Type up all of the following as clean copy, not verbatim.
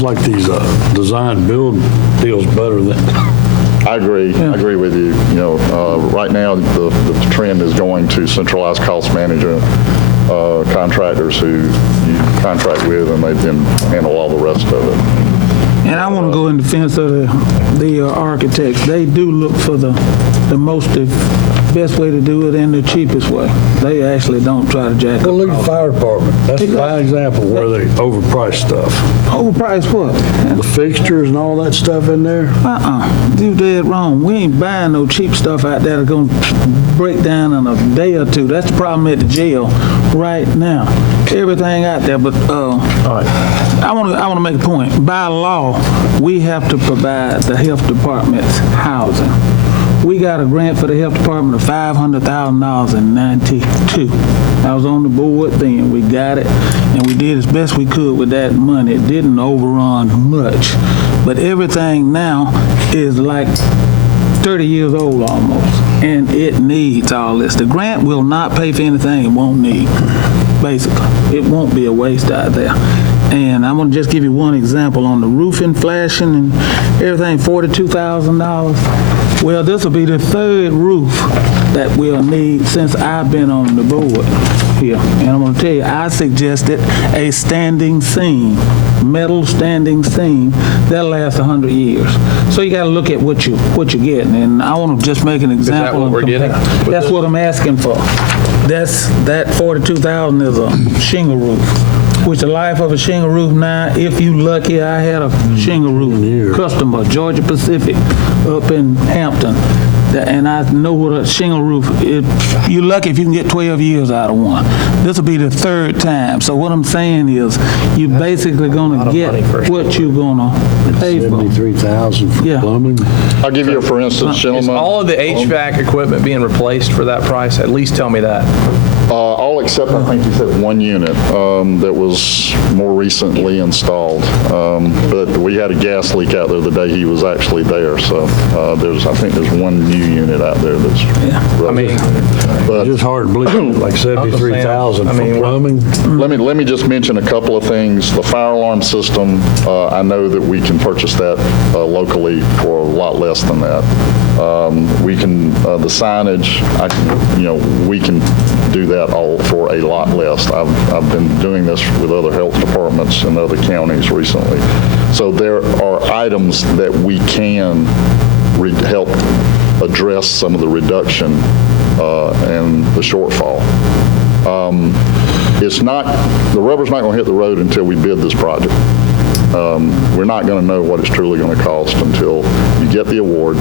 like these design build deals better than. I agree. I agree with you. Right now the trend is going to centralized cost management contractors who you contract with, and they then handle all the rest of it. And I want to go in defense of the architects. They do look for the best way to do it and the cheapest way. They actually don't try to jack Well, up. look at the fire department. That's a fine example where they overprice stuff. Overpriced what? The fixtures and all that stuff in there. You dead wrong. We ain't buying no cheap stuff out there that's going to break down in a day or two. That's the problem at the jail right now. Everything out there, but I want to make a point. By law, we have to provide the health department's housing. We got a grant for the health department of $500,000 in '92. I was on the board then. We got it, and we did as best we could with that money. It didn't overrun much, but everything now is like 30 years old almost, and it needs all this. The grant will not pay for anything it won't need, basically. It won't be a waste out there. And I'm going to just give you one example on the roofing, flashing, and everything, $42,000. Well, this will be the third roof that we'll need since I've been on the board here. And I'm going to tell you, I suggested a standing seam, metal standing seam that'll last 100 years. So you got to look at what you're getting. And I want to just make an example. Is that what we're getting? That's what I'm asking for. That $42,000 is a shingle roof, which the life of a shingle roof now, if you lucky, I had a shingle roof customer, Georgia Pacific, up in Hampton. And I know what a shingle roof, you're lucky if you can get 12 years out of one. This will be the third time. So what I'm saying is, you're basically going to get what you're going to pay for. $73,000 for plumbing. I'll give you a for instance, Is gentlemen. all of the HVAC equipment being replaced for that price? At least tell me that. All except, I think you said one unit that was more recently installed. But we had a gas leak out there the day he was actually there. So I think there's one new unit out there that's. I mean, but It's just hard to believe, like $73,000 for plumbing. let me just mention a couple of things. The fire alarm system, I know that we can purchase that locally for a lot less than that. We can the signage, we can do that all for a lot less. I've been doing this with other health departments in other counties recently. So there are items that we can help address some of the reduction and the shortfall. The rubber's not going to hit the road until we bid this project. We're not going to know what it's truly going to cost until you get the award,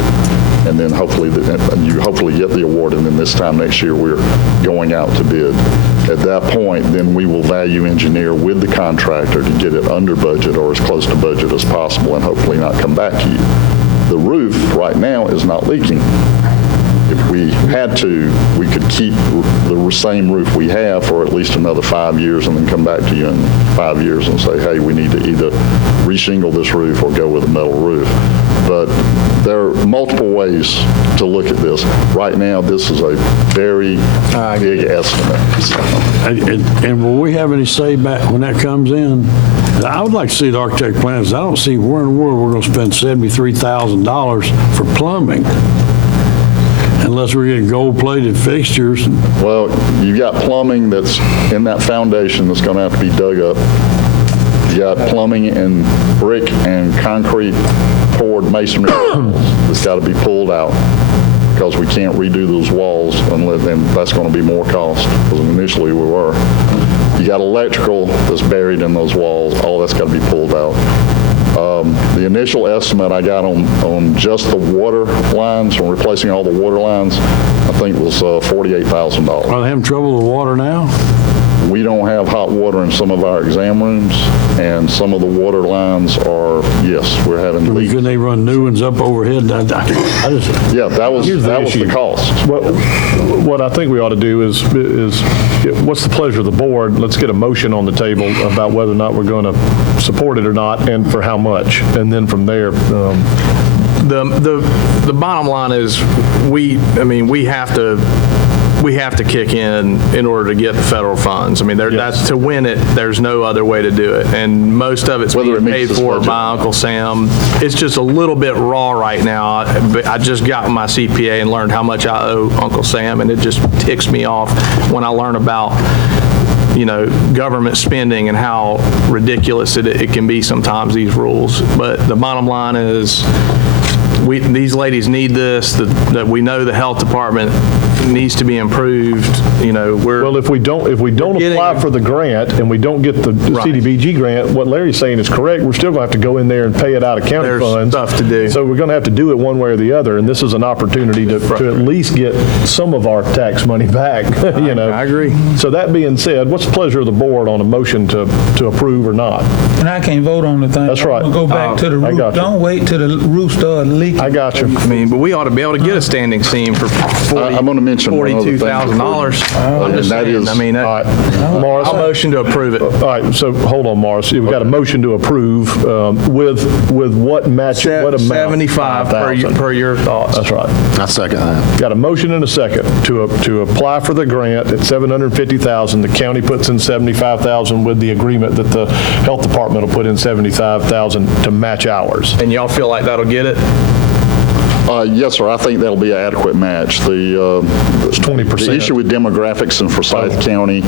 and then hopefully get the award, and then this time next year we're going out to bid. At that point, then we will value engineer with the contractor to get it under budget or as close to budget as possible, and hopefully not come back to you. The roof right now is not leaking. If we had to, we could keep the same roof we have for at least another 5 years and then come back to you in 5 years and say, hey, we need to either reshingle this roof or go with a metal roof. But there are multiple ways to look at this. Right now, this is a very big estimate. And will we have any say back when that comes in? I would like to see the architect plans. I don't see where in the world we're going to spend $73,000 for plumbing, unless we're getting gold-plated fixtures. Well, you've got plumbing that's in that foundation that's going to have to be dug up. You got plumbing and brick and concrete poured masonry that's got to be pulled out, because we can't redo those walls unless, and that's going to be more cost, because initially we were. You got electrical that's buried in those walls. All that's got to be pulled out. The initial estimate I got on just the water lines, on replacing all the water lines, I think was $48,000. Are they having trouble with water now? We don't have hot water in some of our exam rooms, and some of the water lines are, yes, we're having leaks. Couldn't they run new ones up overhead? Yeah, that was the cost. What I think we ought to do is what's the pleasure of the board? Let's get a motion on the table about whether or not we're going to support it or not, and for how much. And then from there, the bottom line is we have to we have to kick in order to get the federal funds. I mean, that's to win it, there's no other way to do it. And most of it's Whether it being meets paid this for budget. by Uncle Sam. It's just a little bit raw right now. I just got my CPA and learned how much I owe Uncle Sam, and it just ticks me off when I learn about, government spending and how ridiculous it can be sometimes, these rules. But the bottom line is, these ladies need this, that we know the health department needs to be improved, Well, if we don't apply for the grant and we don't get the CDBG grant, what Larry's saying is correct. We're still going to have to go in there and pay it out of county There's funds. stuff to do. So we're going to have to do it one way or the other, and this is an opportunity to at least get some of our tax money back, I agree. So that being said, what's the pleasure of the board on a motion to approve or not? And I can't vote on the thing. That's right. I'm gonna go back to the I roof. got you. Don't wait till the roof start leaking. I got you. I mean, but we ought to be able to get a standing seam for I'm going to mention one other thing $42,000. I'm and just that saying, is- I mean, All right, Morris. I'll motion to approve it. All right, so hold on, Morris. We've got a motion to approve with what match, what amount? 75 per your thoughts. That's right. I second that. Got a motion and a second to apply for the grant at $750,000. The county puts in $75,000 with the agreement that the health department will put in $75,000 to match ours. And y'all feel like that'll get it? Yes, sir. I think that'll be an adequate match. It's 20%. The issue with demographics in Forsyth County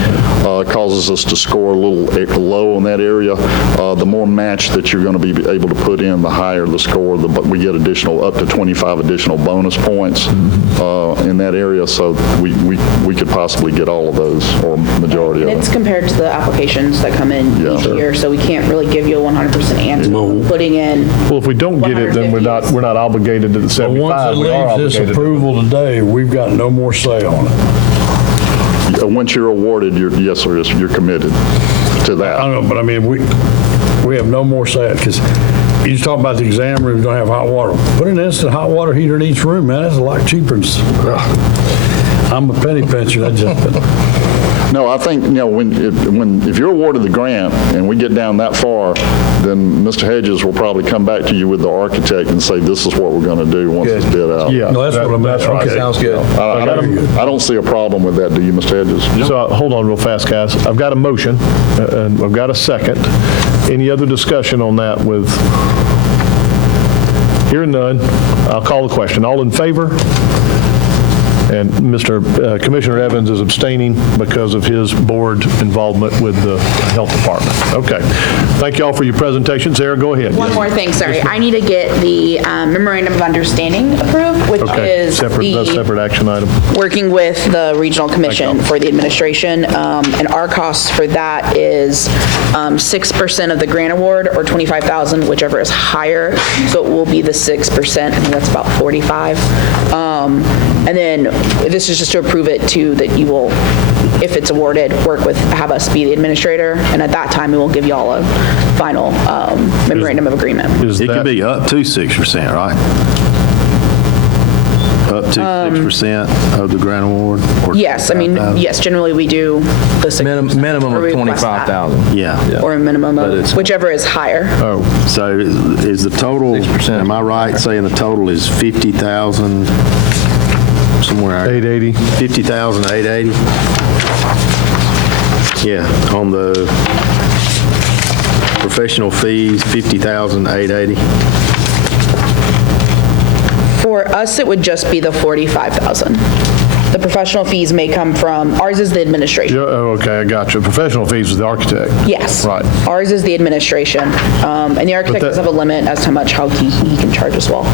causes us to score a little low in that area. The more match that you're going to be able to put in, the higher the score. But we get up to 25 additional bonus points in that area. So we could possibly get all of those or majority of It's them. compared to the applications that come in Yeah. each year, so we can't really give you a 100% answer. Putting in, Well, if we don't get it, then we're not obligated to the But 75. once it We are leaves this obligated to- approval today, we've got no more say on it. Once you're awarded, yes, sir, you're committed to I that. don't know, but I mean, we have no more say, because you just talk about the exam rooms don't have hot water. Put an instant hot water heater in each room, man, that's a lot cheaper. I'm a penny pincher, that just, No, I think, if you're awarded the grant and we get down that far, then Mr. Hedges will probably come back to you with the architect and say, this is what we're going to do once it's bid out. Yeah. no, that's what I meant. That's right. Okay. Sounds good. I don't see a problem with that, do you, Mr. Hedges? So hold on real fast, guys. I've got a motion, and I've got a second. Any other discussion on that with, hearing none, I'll call the question. All in favor? And Commissioner Evans is abstaining because of his board involvement with the health department. Okay. Thank you all for your presentation. Sarah, go ahead. one more thing, sorry. I need to get the memorandum of understanding approved, which Okay, is that's a separate action item. working with the regional commission for the administration, and our cost for that is 6% of the grant award or $25,000, whichever is higher. So it will be the 6%, and that's about 45. And then this is just to approve it too, that you will, if it's awarded, have us be the administrator, and at that time we will give you all a final memorandum of agreement. Is It that- could be up to 6%, right? Up to 6% of the grant award? or Yes, I mean, 25,000? yes, generally we do the 6%. Minimum or of we request that. 25,000. Yeah. Or a minimum But of, it's- whichever is higher. Oh, So is the total, 6%. am I right saying the total is 50,000, somewhere? 880. 50,880? Yeah, on the professional fees, 50,880. For us, it would just be the 45,000. The professional fees may come from, ours is the administration. Yeah, oh, okay, I got you. Professional fees is the architect. Yes. Right. Ours is the administration. And the architect does have a limit as to how much he can charge as well.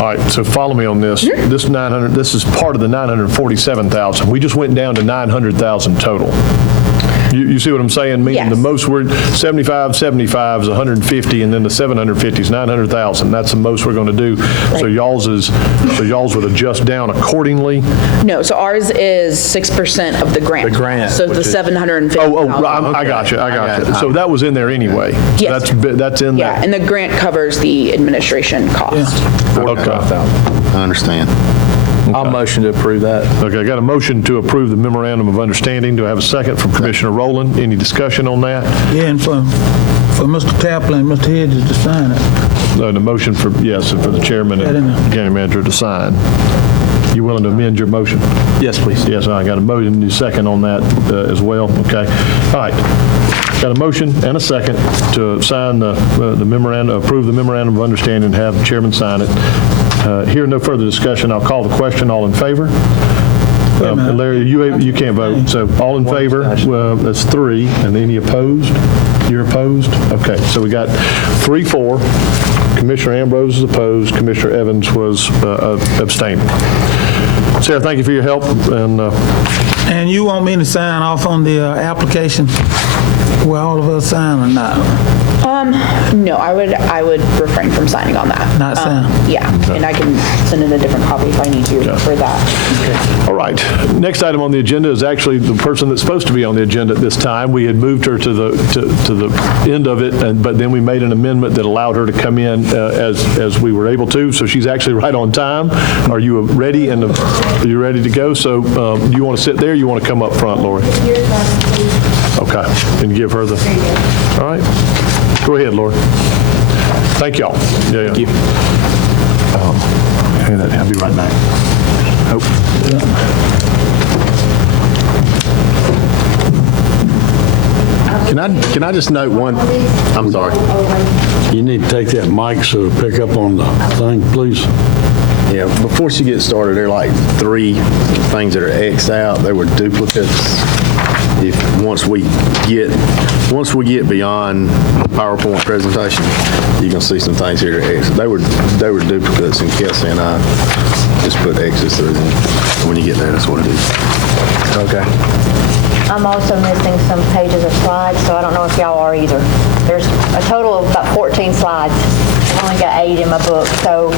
All right, so follow me on this. This is part of the 947,000. We just went down to 900,000 total. You see what I'm saying? Meaning the Yes. most we're, 75 is 150, and then the 750 is 900,000. That's the most we're going to do. So y'all's would adjust down accordingly? No, so ours is 6% of the grant. The grant, So the which is- 750,000. I got you. So that was in there anyway? Yes. That's in Yeah, there? and the grant covers the administration cost. Okay. I understand. I'll motion to approve that. Okay, I got a motion to approve the memorandum of understanding. Do I have a second from Commissioner Rowland? Any discussion on that? Yeah, and for Mr. Kaplan, Mr. Hedges to sign it. The motion for, yes, and for the chairman and county manager to sign. You willing to amend your motion? Yes, please. Yes, I got a motion, and a second on that as well, okay. All right, got a motion and a second to sign the memorandum, approve the memorandum of understanding and have the chairman sign it. Here, no further discussion, I'll call the question, all in favor? Larry, you can't vote, so all in favor, that's 3, and any opposed? You're opposed? Okay, so we got 3-4. Commissioner Ambrose is opposed, Commissioner Evans was abstaining. Sarah, thank you for your help, And you want me to sign off on the application where all of us sign or not? No, I would refrain from signing on that. Not sign? Yeah, and I can send in a different copy if I need to for that. all right. Next item on the agenda is actually the person that's supposed to be on the agenda at this time. We had moved her to the end of it, but then we made an amendment that allowed her to come in as we were able to, so she's actually right on time. Are you ready, and are you ready to go? So do you want to sit there, or you want to come up front, Lori? Okay, and give her the, all right. Go ahead, Lori. Thank y'all. Thank you. I'll be right back. Can I just note one, I'm sorry. You need to take that mic so it'll pick up on the thing, please. Yeah, before she gets started, there are like 3 things that are X'd out. They were duplicates. Once we get beyond PowerPoint presentation, you can see some things here that are X. They were duplicates, and Kelsey and I just put X's through them. When you get there, that's what it is. Okay. I'm also missing some pages of slides, so I don't know if y'all are either. There's a total of about 14 slides. I only got 8 in my book, so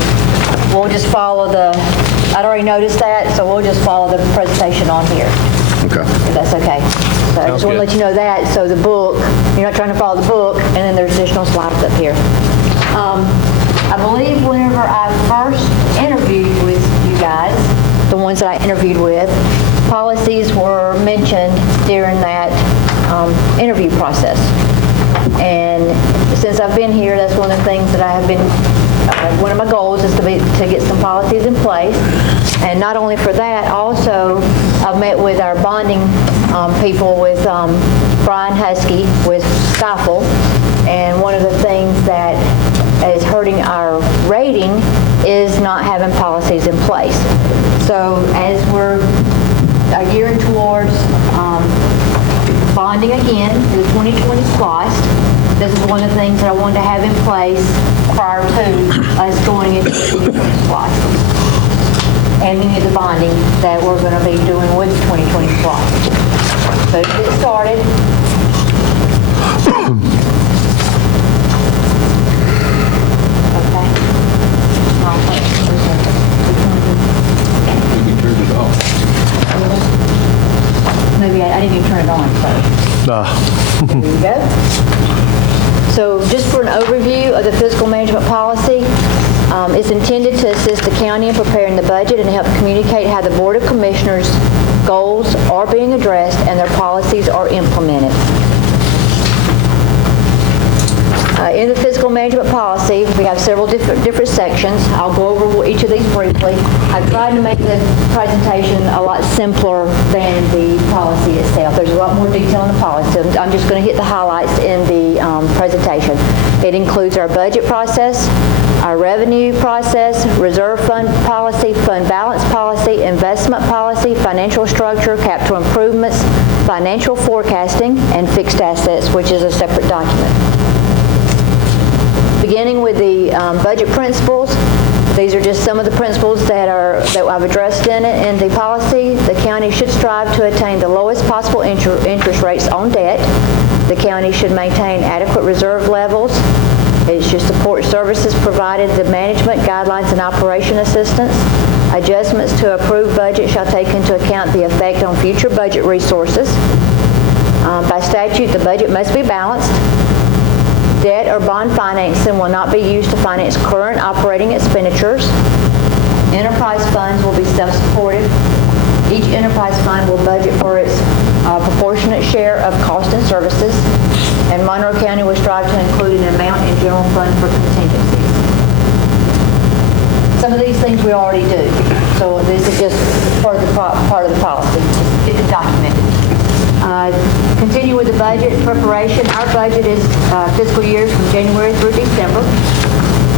we'll just follow I'd already noticed that, so we'll just follow the presentation on here. Okay. If that's okay. So I just want to let you know that, so the book, you're not trying to follow the book, and then there's additional slides up here. I believe whenever I first interviewed with you guys, the ones that I interviewed with, policies were mentioned during that interview process. And since I've been here, that's one of the things that I have been, one of my goals is to get some policies in place. And not only for that, also I've met with our bonding people, with Brian Husky with Stifle, and one of the things that is hurting our rating is not having policies in place. So as we're gearing towards bonding again, the 2020 SPLOST, this is one of the things that I wanted to have in place prior to us going into the 2020 SPLOST. And any of the bonding that we're going to be doing with the 2020 SPLOST. So to get started, okay. Maybe I didn't even turn it on, so. There you go. So just for an overview of the fiscal management policy, it's intended to assist the county in preparing the budget and help communicate how the Board of Commissioners' goals are being addressed and their policies are implemented. In the fiscal management policy, we have several different sections. I'll go over each of these briefly. I've tried to make the presentation a lot simpler than the policy itself. There's a lot more detail in the policy. I'm just going to hit the highlights in the presentation. It includes our budget process, our revenue process, reserve fund policy, fund balance policy, investment policy, financial structure, capital improvements, financial forecasting, and fixed assets, which is a separate document. Beginning with the budget principles, these are just some of the principles that I've addressed in the policy. The county should strive to attain the lowest possible interest rates on debt. The county should maintain adequate reserve levels. It should support services provided, the management, guidelines, and operation assistance. Adjustments to approved budget shall take into account the effect on future budget resources. By statute, the budget must be balanced. Debt or bond financing will not be used to finance current operating expenditures. Enterprise funds will be self-supportive. Each enterprise fund will budget for its proportionate share of cost and services, and Monroe County will strive to include an amount in general fund for contingencies. Some of these things we already do. So this is just part of the policy. It's documented. Continue with the budget preparation. Our budget is fiscal years from January through December.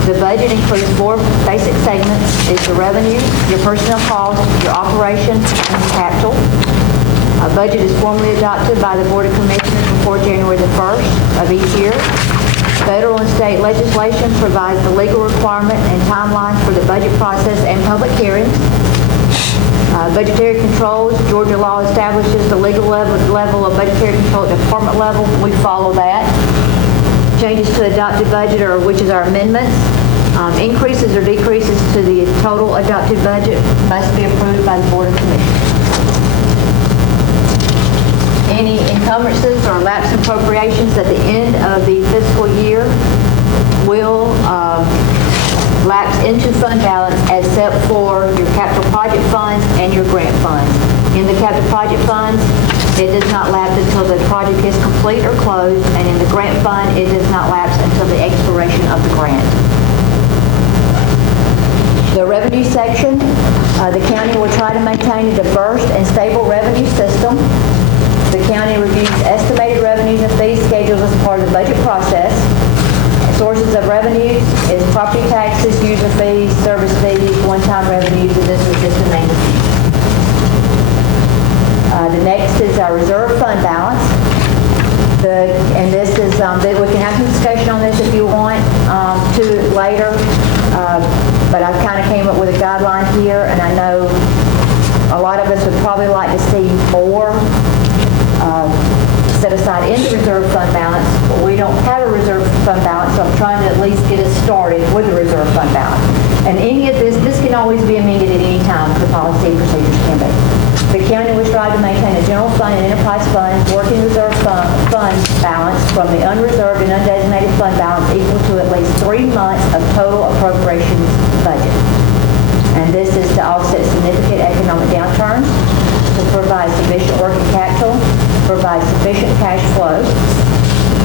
The budget includes 4 basic segments. It's the revenue, your personnel costs, your operations, and capital. A budget is formally adopted by the Board of Commissioners before January the 1st of each year. Federal and state legislation provides the legal requirement and timelines for the budget process and public hearings. Budgetary controls, Georgia law establishes the legal level of budgetary control at department level. We follow that. Changes to adopted budget, which is our amendments. Increases or decreases to the total adopted budget must be approved by the Board of Commissioners. Any encumbrances or lapse appropriations at the end of the fiscal year will lapse into fund balance except for your capital project funds and your grant funds. In the capital project funds, it does not lapse until the project is complete or closed, and in the grant fund, it does not lapse until the expiration of the grant. The revenue section, the county will try to maintain a diverse and stable revenue system. The county reviews estimated revenues and fee schedules as part of the budget process. Sources of revenues is property taxes, user fees, service fees, one-time revenues, and this is just to name a few. The next is our reserve fund balance. And this is, we can have some discussion on this if you want to later, but I kind of came up with a guideline here, and I know a lot of us would probably like to see more set aside in the reserve fund balance, but we don't have a reserve fund balance, so I'm trying to at least get us started with the reserve fund balance. And any of this can always be amended at any time, the policy and procedures can be. The county will strive to maintain a general fund and enterprise fund working reserve fund balance from the unreserved and undesignated fund balance equal to at least 3 months of total appropriations budget. And this is to offset significant economic downturns, to provide sufficient working capital, provide sufficient cash flow.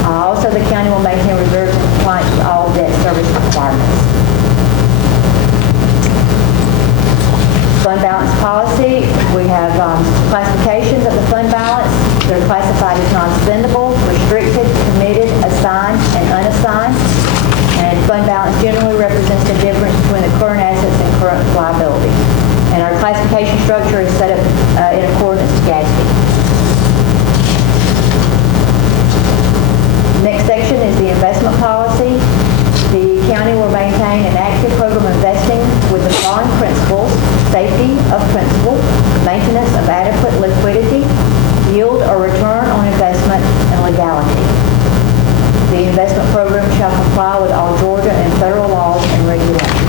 Also, the county will maintain reserves in compliance with all debt service requirements. Fund balance policy, we have classifications of the fund balance. They're classified as non-spendable, restricted, committed, assigned, and unassigned. And fund balance generally represents the difference between the current assets and current liabilities. And our classification structure is set up in accordance to GASB. Next section is the investment policy. The county will maintain an active program of investing with the following principles: safety of principal, maintenance of adequate liquidity, yield or return on investment, and legality. The investment program shall comply with all Georgia and federal laws and regulations.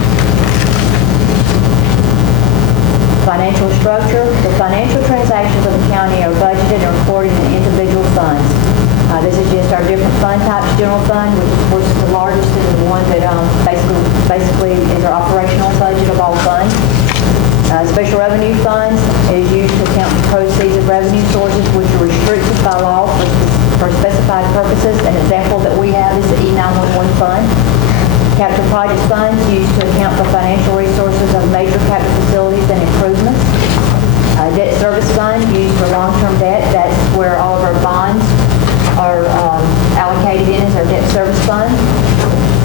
Financial structure. The financial transactions of the county are budgeted and reported in individual funds. This is just our different fund types. General fund, which of course is the largest and the one that basically is our operational budget of all funds. Special revenue funds is used to account for proceeds of revenue sources which are restricted by law for specified purposes. An example that we have is the E911 fund. Capital project funds used to account for financial resources of major capital facilities and improvements. Debt service fund used for long-term debt. That's where all of our bonds are allocated in as our debt service fund.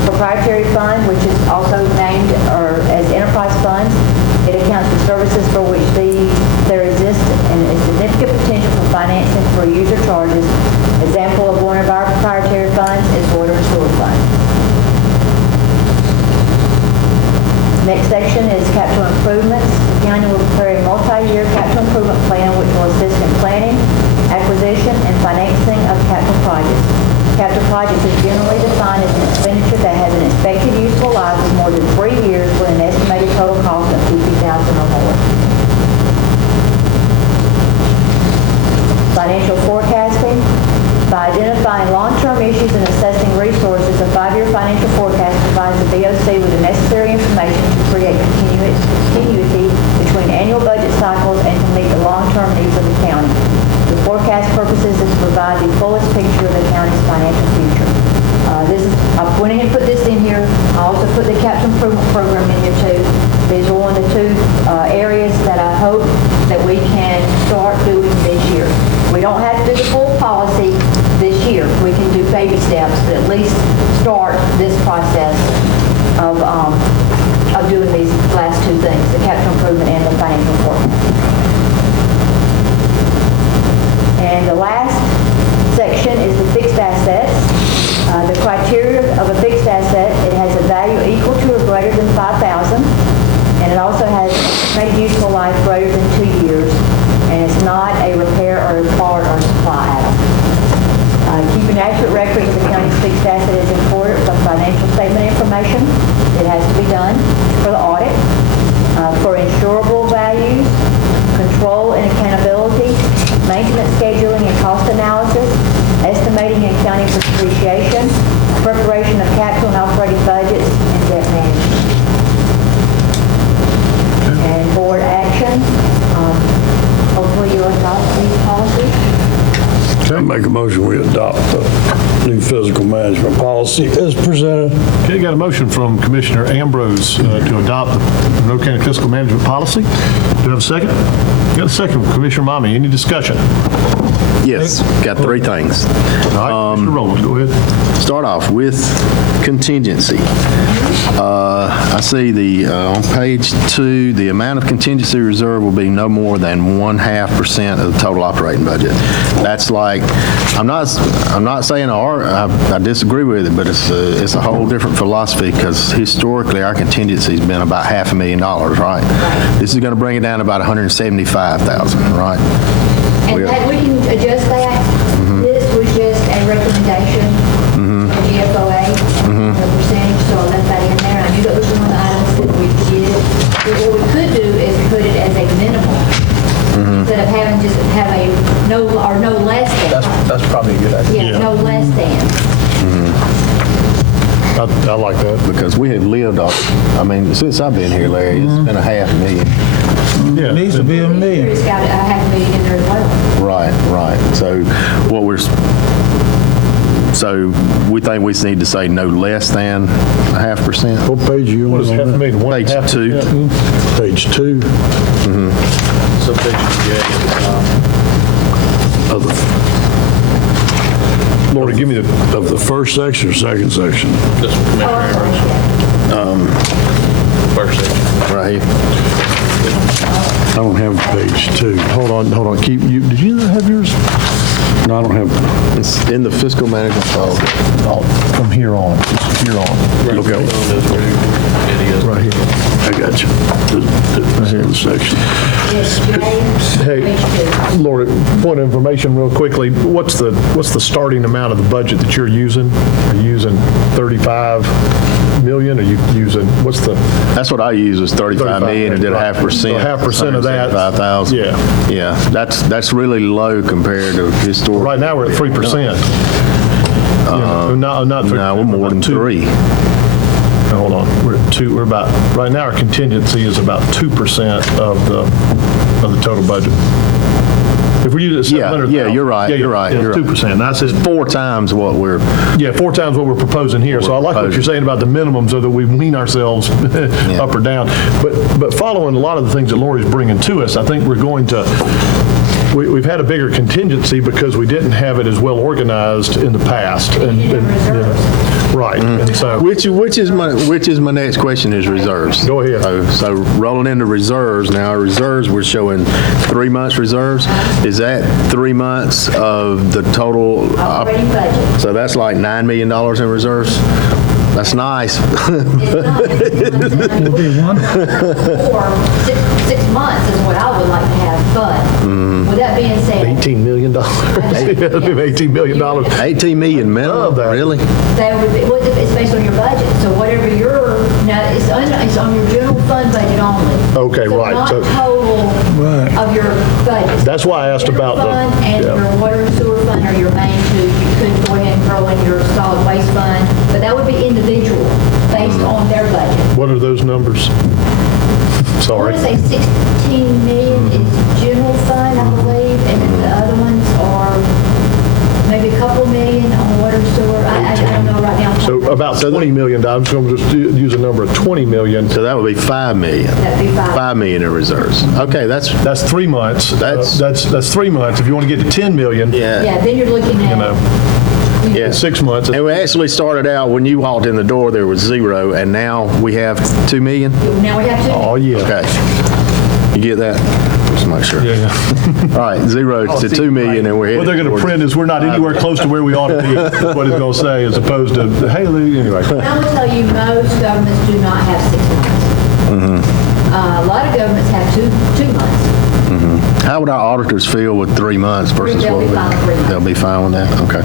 Proprietary fund, which is also named as enterprise funds. It accounts for services for which there exists and a significant potential for financing for user charges. Example of one of our proprietary funds is water and sewer fund. Next section is capital improvements. The county will prepare a multi-year capital improvement plan which will assist in planning, acquisition, and financing of capital projects. Capital projects is generally defined as an expenditure that has an expected useful life of more than 3 years with an estimated total cost of $50,000 or more. Financial forecasting. By identifying long-term issues and assessing resources, a 5-year financial forecast provides the BOC with the necessary information to create continuity between annual budget cycles and to meet the long-term needs of the county. The forecast purposes is to provide the fullest picture of the county's financial future. I went ahead and put this in here. I also put the capital improvement program in here too. These are one of the two areas that I hope that we can start doing this year. We don't have to do the full policy this year. We can do baby steps, but at least start this process of doing these last two things, the capital improvement and the financial forecast. And the last section is the fixed assets. The criteria of a fixed asset, it has a value equal to or greater than $5,000, and it also has estimated useful life greater than 2 years, and it's not a repair or a part or supply item. Keeping accurate records of the county's fixed asset is important for financial statement information. It has to be done for the audit, for insurable values, control and accountability, maintenance scheduling and cost analysis, estimating and accounting for depreciation, preparation of capital and operating budgets, and debt management. And board action, hopefully you'll adopt these policies. I make a motion, we adopt the new physical management policy as presented. Okay, got a motion from Commissioner Ambrose to adopt the Monroe County Fiscal Management Policy. Do you have a second? Got a second from Commissioner Mommy. Any discussion? Yes, got three things. All right, Mr. Rowland, go ahead. Start off with contingency. I see on page 2, the amount of contingency reserve will be no more than 0.5% of the total operating budget. That's like, I'm not saying I disagree with it, but it's a whole different philosophy because historically our contingency's been about $500,000, right? This is going to bring it down to about $175,000, right? And that we can adjust that. This was just a recommendation of GFOA, the percentage, so I left that in there. I knew that was one of the items that we did. But what we could do is put it as a minimum, instead of having just have a no less than. That's probably a good idea. Yeah, no less than. I like that. Because we have lived off, since I've been here, Larry, it's been $500,000. Yeah. It needs to be $1 million. It's got a $500,000 in there as well. Right. So we think we need to say no less than 0.5%. What page are you What on? is $500,000? Page 2. Page 2 Subsection J. of the Lord, give me of the first section or second section? This one, Commissioner Ambrose. First section. Right. I don't have page 2. hold on. Did you not have yours? No, I don't have. It's in the fiscal management policy. From here on. It's here on. Okay. Right here. I got you. The section. Yes, J, Hey, page 2. Lord, point of information real quickly. What's the starting amount of the budget that you're using? Are you using 35 million? Are you using, That's what I use is 35 million and did a 0.5%. So 0.5% of that. 5,000. Yeah. Yeah, that's really low compared to historical. Right now, we're at 3%. Not 3%. No, we're more than 3. Hold on, we're at 2, right now our contingency is about 2% of the total budget. If we use it at 700,000. Yeah, you're right, you're right. 2%. That's it. 4 times what we're. Yeah, 4 times what we're proposing here. So I like what you're saying about the minimum so that we wean ourselves up or down. But following a lot of the things that Lori's bringing to us, I think we're going to, we've had a bigger contingency because we didn't have it as well organized in the past. Right, and so. Which is my next question is reserves. Go ahead. So rolling into reserves, now our reserves, we're showing 3 months reserves. Is that 3 months of the total? Operating budget. So that's like $9 million in reserves? That's nice. It'll be one. Or 6 months is what I would like to have fun. With that being said. $18 million. $18 million. 18 million minimum, really? That would be, well, it's based on your budget, so whatever it's on your general fund budget only. Okay, So right, not so- total of your budget. That's why I asked about the- General fund and yeah. your water and sewer fund are your main two. You could go ahead and throw in your solid waste fund, but that would be individual, based on their budget. What are those numbers? I Sorry. want to say 16 million is general fund, I believe, and then the other ones are maybe a couple million on water and sewer. I don't know right now off the So about $20 million. I'm just going to just use a number of $20 million. So that would be $5 million. That'd be $5. $5 million in reserves. Okay, that's 3 months. That's 3 months. If you want to get to 10 million, Yeah, then you're looking you know, at, yeah. 6 months. And we actually started out, when you walked in the door, there was 0, and now we have 2 million? now we have to. Oh, yeah. Okay. You get that? Just make sure. Yeah. All right, 0 to 2 million, and we're headed What they're going to towards- print is we're not anywhere close to where we ought to be, is what it's going to say, as opposed to, hey, Lou, anyway. I will tell you, most governments do not have 6 months. A lot of governments have 2 months. How would our auditors feel with 3 months versus They'll what be we? fine with 3 months. They'll be fine with that? Okay.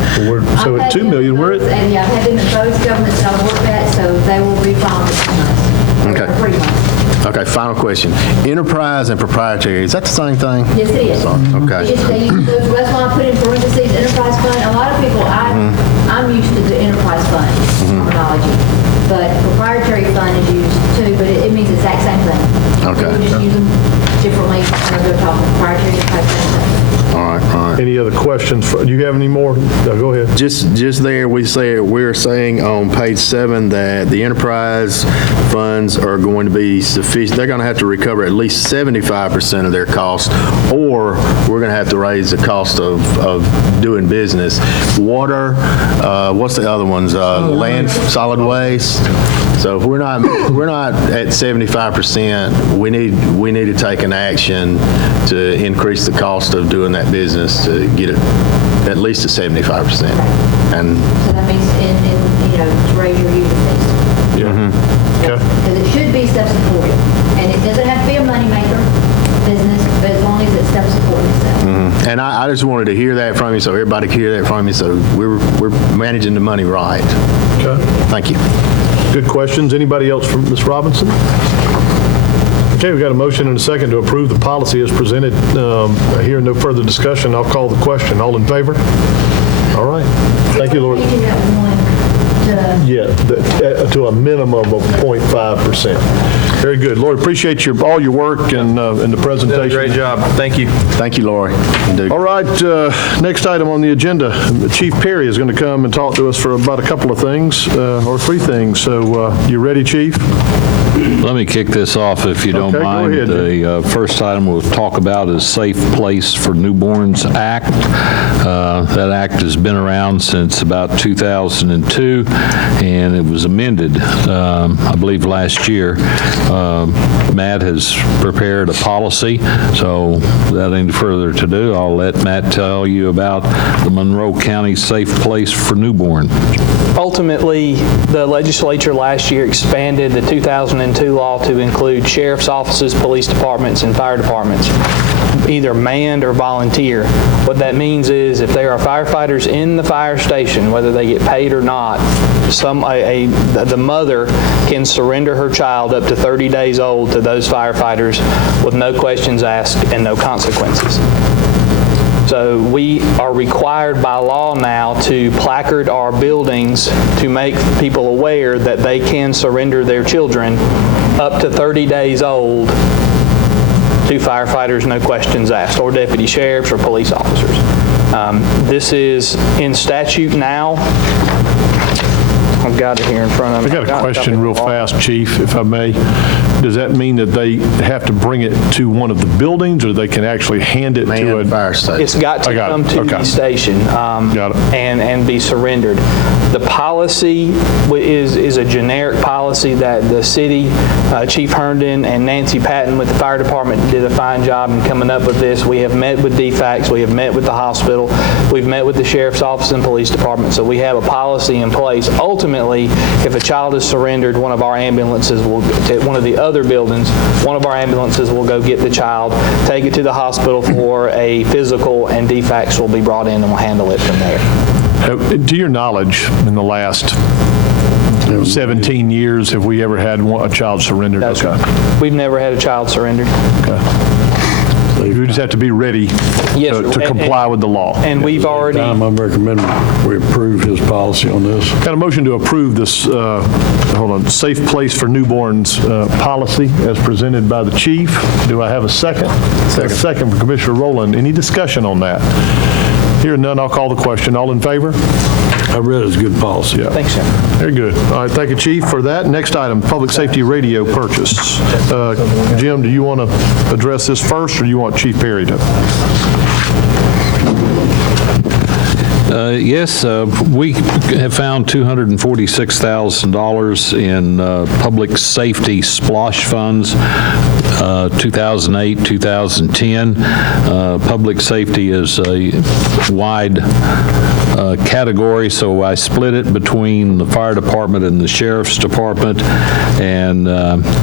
So I've at had 2 them million, in we're both- at, And yeah, I've had them in both governments that I've worked at, so they will be fine with 2 months. Okay. Or 3 months. Okay, final question. Enterprise and proprietary, is that the same thing? Yes, it is. Okay. It's just, they use those, that's why I put in parentheses, enterprise fund. A lot of people, I'm used to the enterprise fund terminology, but proprietary fund is used too, but it means the exact same thing. Okay. We just use them differently when they're talking proprietary, enterprise fund. All right. any other questions? Do you have any more? No, go ahead. Just there, we're saying on page 7 that the enterprise funds are going to be sufficient. They're going to have to recover at least 75% of their cost, or we're going to have to raise the cost of doing business. Water, what's the other ones? Land, solid waste. So if we're not at 75%, we need to take an action to increase the cost of doing that business to get it at least to 75%. And So that means to raise your user fees. Okay. Because it should be self-supporting. And it doesn't have to be a moneymaker business, but as long as it's self-supporting itself. And I just wanted to hear that from you, so everybody could hear that from you, so we're managing the money right. Okay. Thank you. Good questions. Anybody else from Ms. Robinson? Okay, we got a motion and a second to approve the policy as presented. Hearing no further discussion, I'll call the question. All in favor? All right. Thank you, Lord. Changing that one to Yeah, to a minimum of 0.5%. Very good. Lord, appreciate all your work and the presentation. Great job. Thank you. Thank you, Lori. Indeed. All right, next item on the agenda, Chief Perry is going to come and talk to us for about a couple of things, or 3 things. So you ready, Chief? Let me kick this off if you don't Okay, go mind. ahead, The first item we'll talk about is Safe Place for Newborns Act. That act has been around since about 2002, and it was amended, I believe, last year. Matt has prepared a policy, so without any further to do, I'll let Matt tell you about the Monroe County Safe Place for Newborn. Ultimately, the legislature last year expanded the 2002 law to include sheriff's offices, police departments, and fire departments, either manned or volunteer. What that means is if there are firefighters in the fire station, whether they get paid or not, the mother can surrender her child up to 30 days old to those firefighters with no questions asked and no consequences. So we are required by law now to placard our buildings to make people aware that they can surrender their children up to 30 days old to firefighters, no questions asked, or deputy sheriffs or police officers. This is in statute now. I've got it here in front of me. I got a question real fast, Chief, if I may. Does that mean that they have to bring it to one of the buildings, or they can actually hand it to a... Man, fire station. It's got to I got it. come to Okay. the station Got it. and be surrendered. The policy is a generic policy that the city, Chief Herndon and Nancy Patton with the fire department did a fine job in coming up with this. We have met with DFACS, we have met with the hospital, we've met with the sheriff's office and police department, so we have a policy in place. Ultimately, if a child is surrendered, one of our ambulances will, at one of the other buildings, one of our ambulances will go get the child, take it to the hospital for a physical, and DFACS will be brought in and will handle it from there. To your knowledge, in the last 17 years, have we ever had a child surrendered? No, sir. Okay. We've never had a child surrendered. You just have to be ready Yes, to sir. comply with the law. And we've already, Time, I'm recommending we approve his policy on this. Got a motion to approve this, Safe Place for Newborns policy as presented by the chief. Do I have a second? Second. A second from Commissioner Rowland. Any discussion on that? Hearing none, I'll call the question. All in favor? I read it's good policy. Yeah. Thanks, Jim. Very good. All right, thank you, Chief, for that. Next item, public safety radio purchase. Jim, do you want to address this first, or do you want Chief Perry to? Yes, we have found $246,000 in public safety splosh funds, 2008, 2010. Public safety is a wide category, so I split it between the fire department and the sheriff's department, and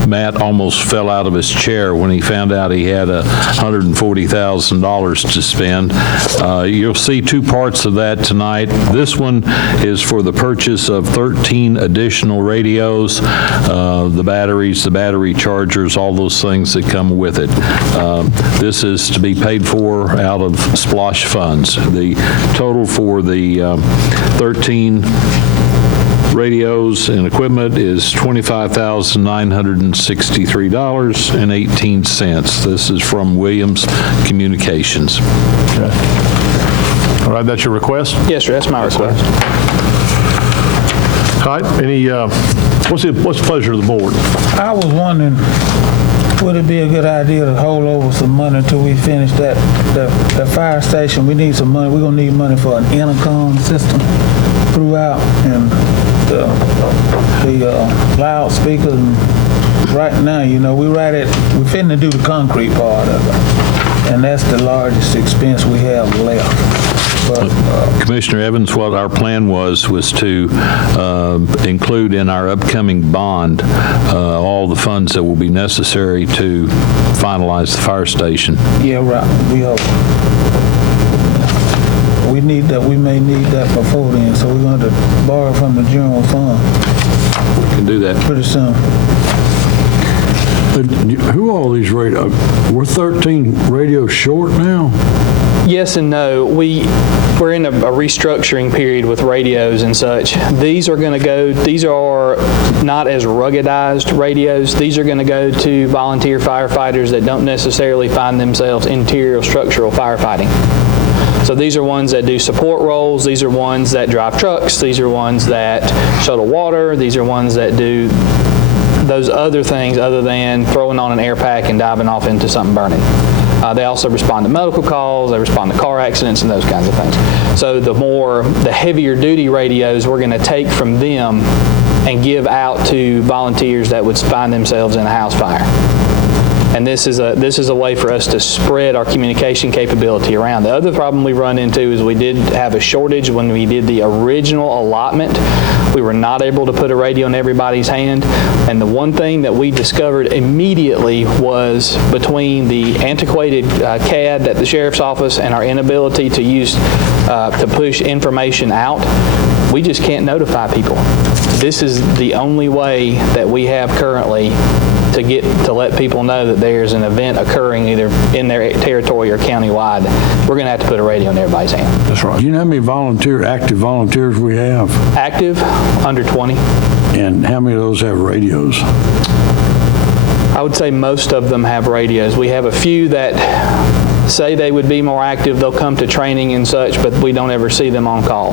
Matt almost fell out of his chair when he found out he had $140,000 to spend. You'll see two parts of that tonight. This one is for the purchase of 13 additional radios, the batteries, the battery chargers, all those things that come with it. This is to be paid for out of splosh funds. The total for the 13 radios and equipment is $25,963.18. This is from Williams Communications. Okay. All right, that's your request? Yes, sir, that's my request. All right, what's the pleasure of the board? I was wondering, would it be a good idea to hold over some money until we finish that fire station? We need some money. We're gonna need money for an intercom system throughout, and the loudspeakers. And right now, we're finna do the concrete part of it, and that's the largest expense we have left. But, Commissioner Evans, what our plan was to include in our upcoming bond all the funds that will be necessary to finalize the fire station. yeah, right. We hope. We need that. We may need that before then, so we're going to borrow from the general fund We can do that. pretty soon. Who are all these radios? We're 13 radios short now? Yes and no. We're in a restructuring period with radios and such. These are not as ruggedized radios. These are going to go to volunteer firefighters that don't necessarily find themselves interior structural firefighting. So these are ones that do support roles. These are ones that drive trucks. These are ones that shuttle water. These are ones that do those other things other than throwing on an air pack and diving off into something burning. They also respond to medical calls, they respond to car accidents and those kinds of things. So the heavier duty radios we're going to take from them and give out to volunteers that would find themselves in a house fire. And this is a way for us to spread our communication capability around. The other problem we run into is we did have a shortage when we did the original allotment. We were not able to put a radio in everybody's hand. And the one thing that we discovered immediately was between the antiquated CAD at the sheriff's office and our inability to use to push information out, we just can't notify people. This is the only way that we have currently to let people know that there's an event occurring either in their territory or countywide. We're going to have to put a radio in everybody's hand. That's right. Do you know how many active volunteers we have? Active, under 20. And how many of those have radios? I would say most of them have radios. We have a few that say they would be more active. They'll come to training and such, but we don't ever see them on call.